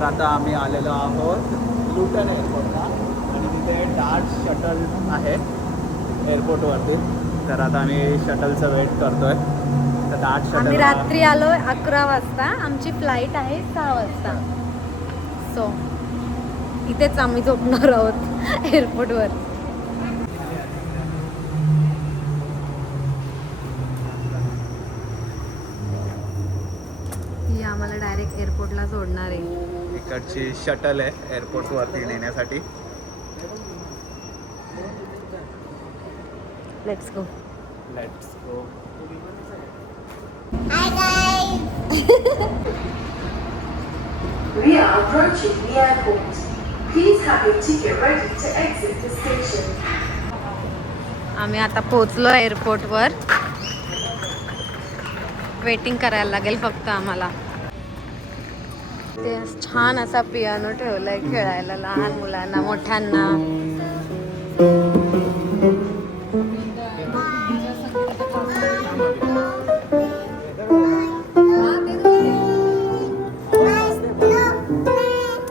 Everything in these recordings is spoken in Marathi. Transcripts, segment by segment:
तर आता आम्ही आलेलो आहोत लुटन एअरपोर्टला आणि तिथे डार्ट शटल आहे एअरपोर्टवरती. तर आता आम्ही शटलचं वेट करतोय. तर डार्ट शटल आम्ही रात्री आलोय 11 वाजता. आमची फ्लाईट आहे 6 वाजता. सो इथेच आम्ही झोपणार आहोत एअरपोर्टवर. ही आम्हाला डायरेक्ट एअरपोर्टला सोडणार आहे. इकडची शटल आहे एअरपोर्टवरती नेण्यासाठी. Let's go. Let's go. Hi guys! We are approaching the airport. Please have your ticket ready to exit the station. आम्ही आता पोहोचलो एअरपोर्टवर. वेटिंग करायला लागेल फक्त आम्हाला. ते छान असा पियानो ठेवलाय खेळायला लहान मुलांना मोठ्यांना.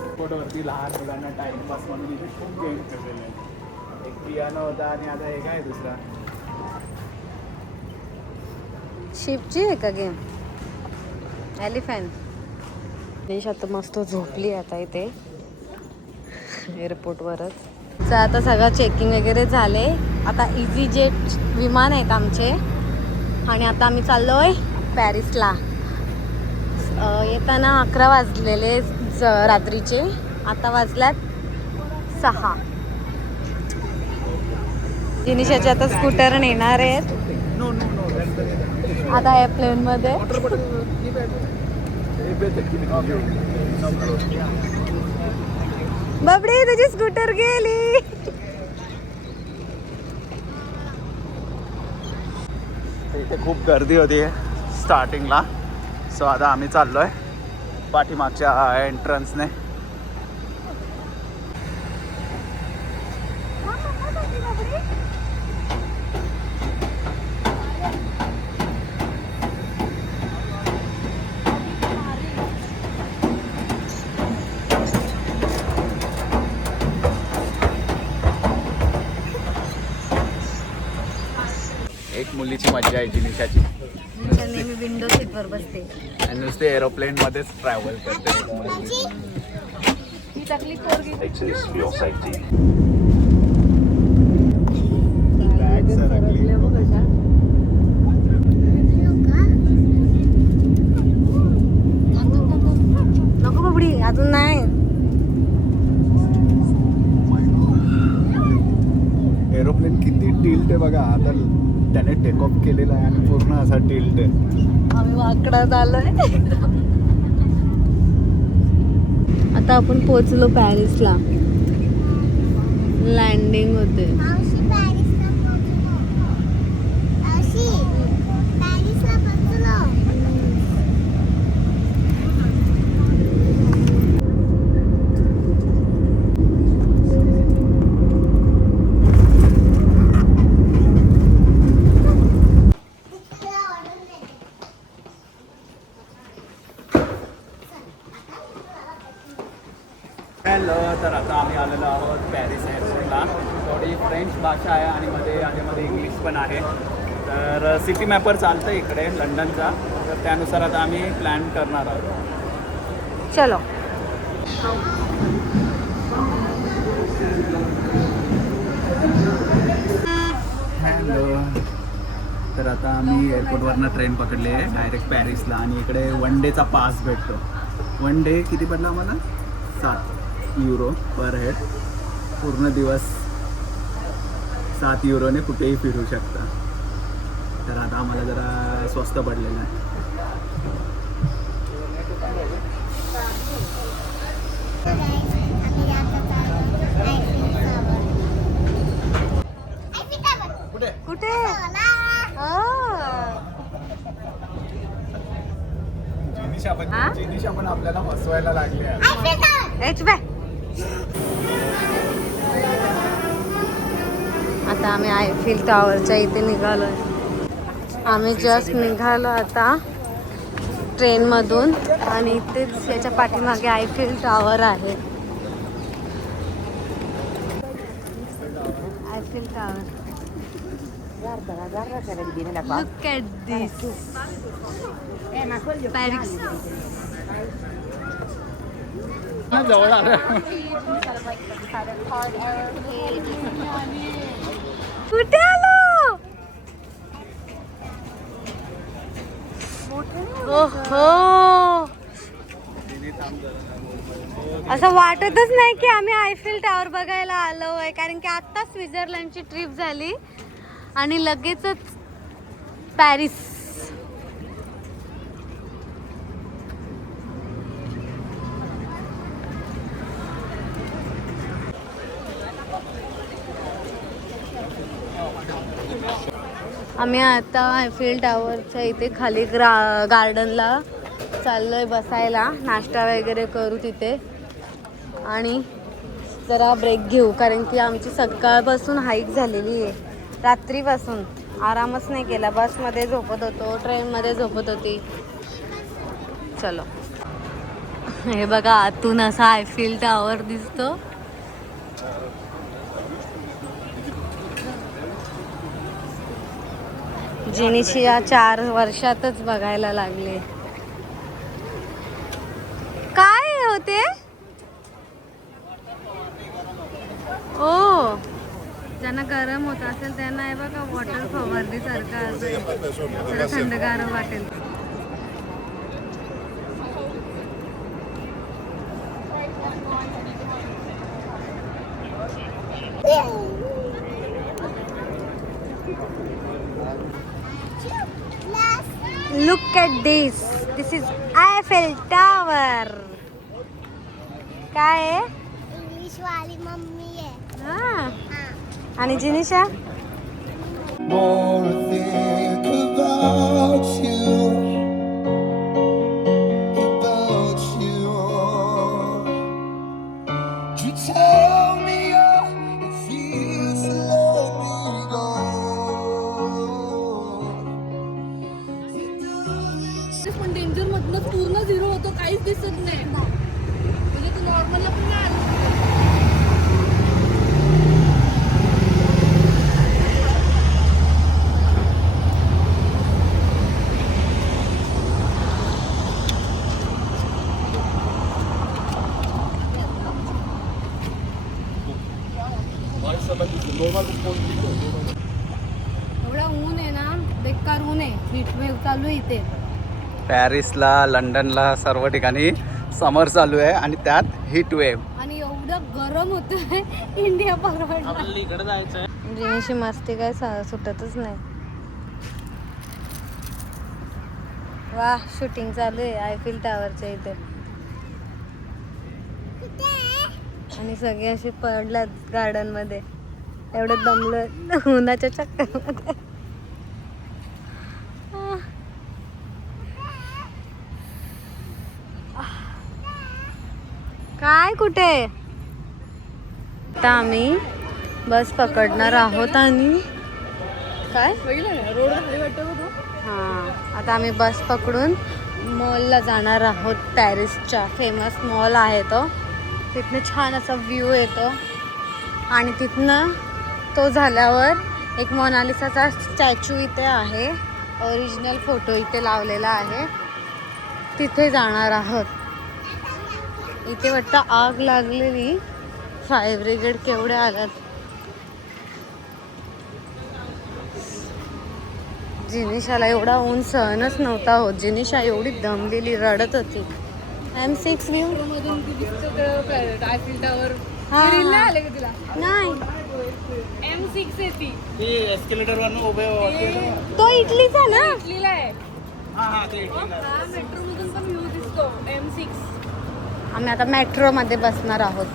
एअरपोर्टवरती लहान मुलांना टाइमपास म्हणून इथे खूप गेम ठेवलेले आहेत. एक पियानो होता आणि आता हे काय दुसरा शिपची आहे का गेम? एलिफंट. देश आता मस्त झोपली आता इथे एअरपोर्टवरच. तर आता सगळं चेकिंग वगैरे झाले. आता इझी जेट विमान आहेत आमचे आणि आता आम्ही चाललोय पॅरिसला. येताना 11 वाजलेले रात्रीचे. आता वाजल्यात 6. जिनिशाचे आता स्कूटर नेणार आहेत आता या प्लेनमध्ये. बाबडी तुझी स्कूटर गेली. इथे खूप गर्दी होती स्टार्टिंगला. सो आता आम्ही चाललोय पाठीमागच्या एंट्रन्सने. एक मुलीची मज्जा आहे जिनिशाची. नेहमी विंडो सीटवर बसते आणि नुसते एरोप्लेनमध्येच ट्रॅव्हल करते. ही टाकली पोरगी. बॅग सरकली. नको बाबडी अजून नाही. एरोप्लेन किती टिल्ट आहे बघा. आता त्याने टेक ऑफ केलेला आहे आणि पूर्ण असा टिल्ट आहे. आम्ही वाकडा झालोय. आता आपण पोहोचलो पॅरिसला. लँडिंग होते. मावशी पॅरिसला पोहोचलो. मावशी पॅरिसला पोहोचलो. हॅलो. तर आता आम्ही आलेलो आहोत पॅरिस एअरपोर्टला. थोडी फ्रेंच भाषा आहे आणि मध्ये इंग्लिश पण आहे. तर सिटी मॅपवर चालतं इकडे लंडनचा. तर त्यानुसार आता आम्ही प्लॅन करणार आहोत. चलो. हॅलो. तर आता आम्ही एअरपोर्टवरनं ट्रेन पकडली आहे डायरेक्ट पॅरिसला. आणि इकडे वन डेचा पास भेटतो. वन डे किती पडला आम्हाला? 7 युरो पर हेड. पूर्ण दिवस 7 युरोने कुठेही फिरू शकता. तर आता आम्हाला जरा स्वस्त पडलेलं आहे. कुठे? जिनिशा पण आपल्याला फसवायला लागली आहे. आता आम्ही आयफिल टॉवरच्या इथे निघालोय. आम्ही जस्ट निघालो आता ट्रेनमधून आणि इथेच याच्या पाठीमागे आयफेल टॉवर आहे. Eiffel tower. Look at this. Paris. जवळ आलं. कुठे आलो? ओहो, असं वाटतच नाही की आम्ही आयफेल टॉवर बघायला आलो आहे, कारण की आता स्वित्झर्लंडची ट्रिप झाली आणि लगेचच पॅरिस. आम्ही आता आयफेल टॉवरच्या इथे खाली गार्डनला चाललोय बसायला, नाश्ता वगैरे करू तिथे आणि जरा ब्रेक घेऊ, कारण की आमची सकाळपासून हाईक झालेली आहे. रात्रीपासून आरामच नाही केला. बसमध्ये झोपत होतो, ट्रेनमध्ये झोपत होती. चलो, हे बघा आतून असा आयफेल टॉवर दिसतो. जिनीशी या 4 वर्षातच बघायला लागले. काय होते? ओ, ज्यांना गरम होत असेल त्यांना हे बघा वॉटर फवारणी सारखं असेल, थंडगार वाटेल. Look at this. This is Eiffel Tower. काय आहे? इंग्लिश वाली मम्मी आहे. हा. आणि जिनिशा? More think about you, about you. You tell me it feels to let me go. पण डेंजर मधनं पूर्ण झिरो होतो, काहीच दिसत नाही. म्हणजे तू नॉर्मलला पण नाही आलं. एवढा ऊन आहे ना, बेकार ऊन आहे. हीट वेव्ह चालू आहे इथे. पॅरिसला, लंडनला सर्व ठिकाणी समर चालू आहे आणि त्यात हीट वेव्ह. आणि एवढं गरम होतंय, इंडिया परवडला. जिनीशी मस्ती काय सुटतच नाही. वा, शूटिंग चालू आहे आयफेल टॉवरच्या इथे आणि सगळे असे पडल्यात गार्डन मध्ये. एवढं दमलं उन्हाच्या चक्करमध्ये. काय कुठे? आता आम्ही बस पकडणार आहोत आणि काय रोड खाली वाटत होतो. हां, आता आम्ही बस पकडून मॉलला जाणार आहोत. पॅरिसचा फेमस मॉल आहे तो. तिथनं छान असा व्ह्यू येतो आणि तिथनं तो झाल्यावर एक मोनालिसाचा स्टॅच्यू इथे आहे. ओरिजिनल फोटो इथे लावलेला आहे. तिथे जाणार आहोत. इथे वाटतं आग लागलेली. फायर ब्रिगेड केवढे आल्यात. जिनिशाला एवढा ऊन सहनच नव्हता होत. जिनिशा एवढी दमलेली, रडत होती. M6 व्ह्यू मधून किती दिसतं आयफेल टॉवर. हा. रील नाही आले का तुला? नाही, M6 आहे ती. एस्केलेटर वरनं उभे तो इटलीचा ना. इटलीला आहे. होते. मेट्रो मधून पण व्ह्यू दिसतो. M6. आम्ही आता मेट्रो मध्ये बसणार आहोत.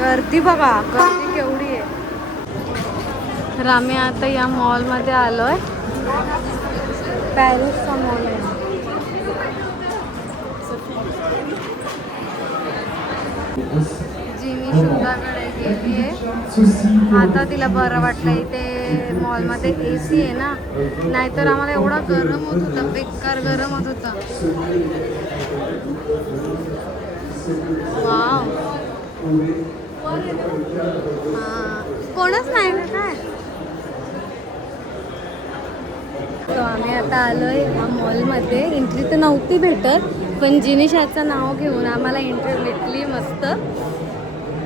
गर्दी बघा, गर्दी केवढी आहे. तर आम्ही आता या मॉलमध्ये आलोय. पॅरिसचा मॉल आहे. जिमी सुद्धाकडे गेली आहे. आता तिला बरं वाटलं. इथे मॉलमध्ये AC आहे ना, नाहीतर आम्हाला एवढा गरम होत होता, बेकार गरम होत होता. वाव, कोणच नाही ना काय. तो आम्ही आता आलोय ह्या मॉलमध्ये. एंट्री तर नव्हती भेटत, पण जिनिशाचं नाव घेऊन आम्हाला एंट्री भेटली. मस्त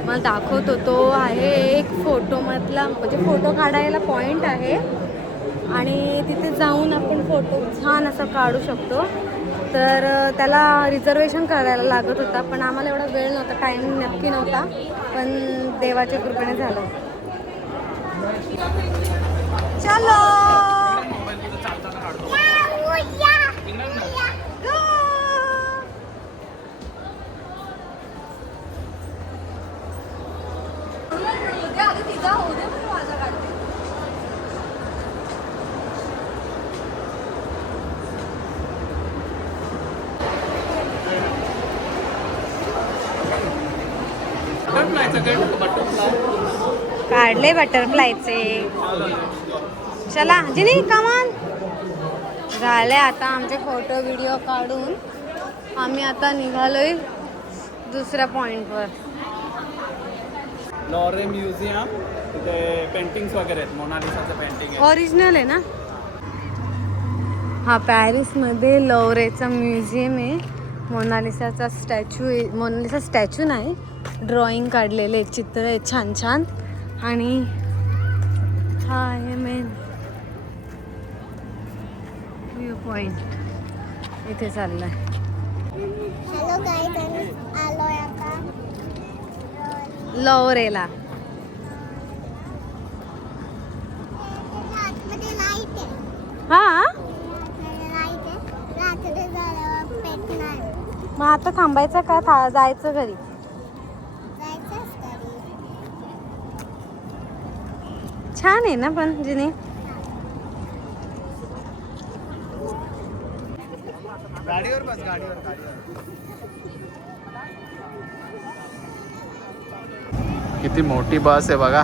मला दाखवतो. तो आहे एक फोटोमधला, म्हणजे फोटो काढायला पॉईंट आहे आणि तिथे जाऊन आपण फोटो छान असं काढू शकतो. तर त्याला रिझर्वेशन करायला लागत होता, पण आम्हाला एवढा वेळ नव्हता, टाईम नक्की नव्हता, पण देवाच्या कृपेने झालं. चलो काढले बटरफ्लायचे. चला जिनी कमान. झाले आता आमचे फोटो व्हिडिओ काढून आम्ही आता निघालोय दुसऱ्या पॉइंटवर. लॉरे म्युझियम, तिथे पेंटिंग्स वगैरे आहेत. मोनालिसाचं पेंटिंग आहे. ओरिजिनल आहे ना हा. पॅरिसमध्ये लॉरेचं म्युझियम आहे. मोनालिसाचा स्टॅच्यू आहे. मोनालिसा स्टॅच्यू नाही, ड्रॉइंग काढलेले चित्र आहे छान छान. आणि हा आहे मेन व्ह्यू पॉइंट. इथे चाललाय. हॅलो गाईज, आलोय आता लॉरेला. आतमध्ये लाईट आहे. हा लाईट आहे. रात्री झाल्यावर पेटणार. मग आता थांबायचं का जायचं घरी? जायचंच तरी. छान आहे ना पण जिने. गाडीवर बस, गाडीवर. किती मोठी बस आहे बघा.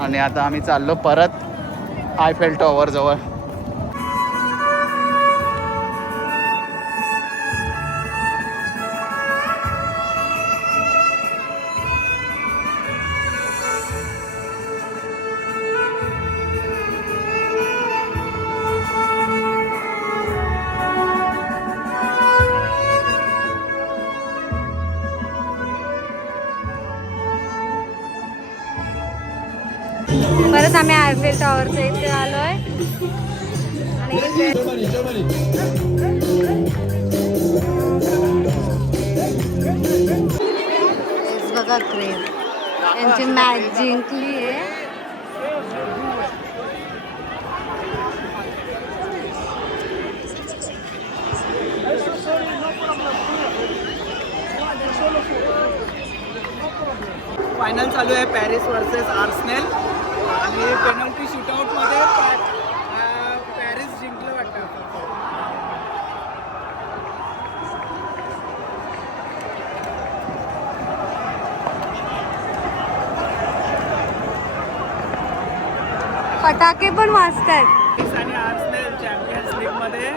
आणि आता आम्ही चाललो परत आयफेल टॉवर जवळ. परत आम्ही आयफेल टॉवरच्या इथे आलोय आणि इथे बघा क्रेन यांची मॅच जिंकली आहे. फायनल चालू आहे पॅरिस वर्सेस आर्सेनल आणि पेनल्टी शूटआउटमध्ये पॅरिस जिंकलं वाटतं. फटाके पण वाजतायत. पॅरिस आणि आर्सेनल चॅम्पियन्स लीगमध्ये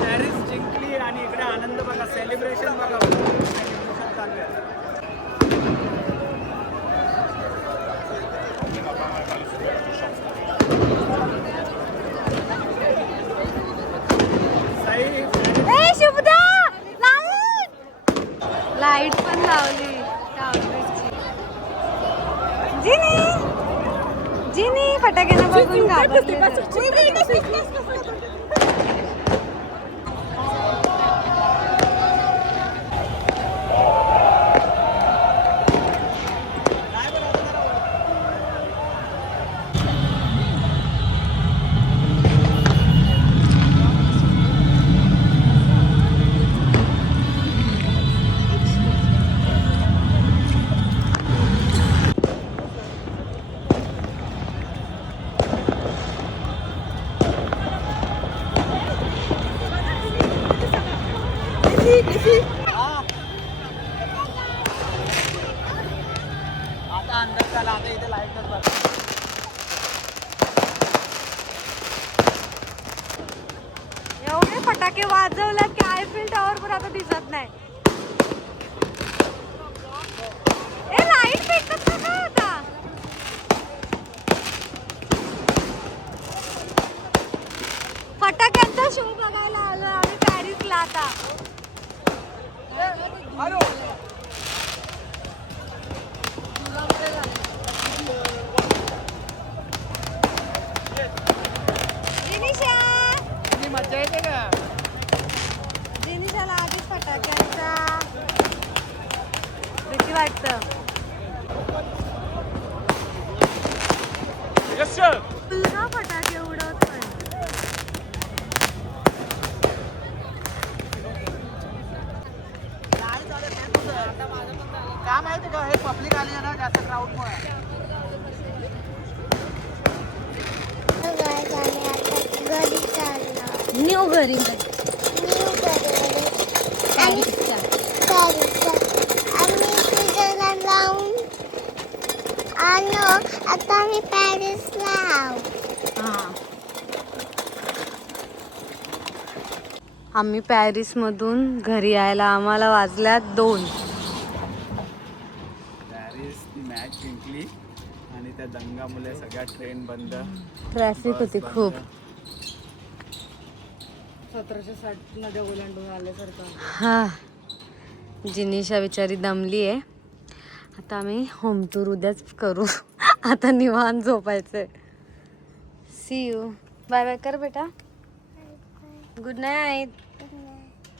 पॅरिस जिंकली आणि इकडे आनंद बघा, सेलिब्रेशन बघा. सेलिब्रेशन चालू आहे. लाईट पण लावली. जिनी जिनी फटाक्यांना बघून घाबरली. आता अंदाज झाला आता इथे लाईटच बघ. एवढे फटाके वाजवल्यात की आयफेल टॉवर पण आता दिसत नाही. ए लाईट पेटत का आता? फटाक्यांचा शो बघायला आलो आम्ही पॅरिसला आता. जिनिशा मजा येते का? जिनिशाला आधीच फटाक्यांचा भीती वाटतं. मुलगा फटाके उडवतोय. काय माहिती का हे पब्लिक आली आहे ना जास्त क्राऊडमुळे. So guys, आम्ही आता घरी चाललो. न्यू घरी न्यू घरी आणि पॅरिसचा. आम्ही स्वित्झर्लंड जाऊन आलो. आता आम्ही पॅरिसला आहोत. आम्ही पॅरिसमधून घरी यायला आम्हाला वाजल्यात 2. पॅरिस ती मॅच जिंकली आणि त्या दंगामुळे सगळ्या ट्रेन बंद. ट्रॅफिक बस होती बंद. खूप. 1760 मध्ये ओलांडून आल्यासारखं. हा जिनिशा बिचारी दमली आहे. आता आम्ही होम टूर उद्याच करू. आता निवांत झोपायचंय. See you. बाय बाय कर बेटा. Good night.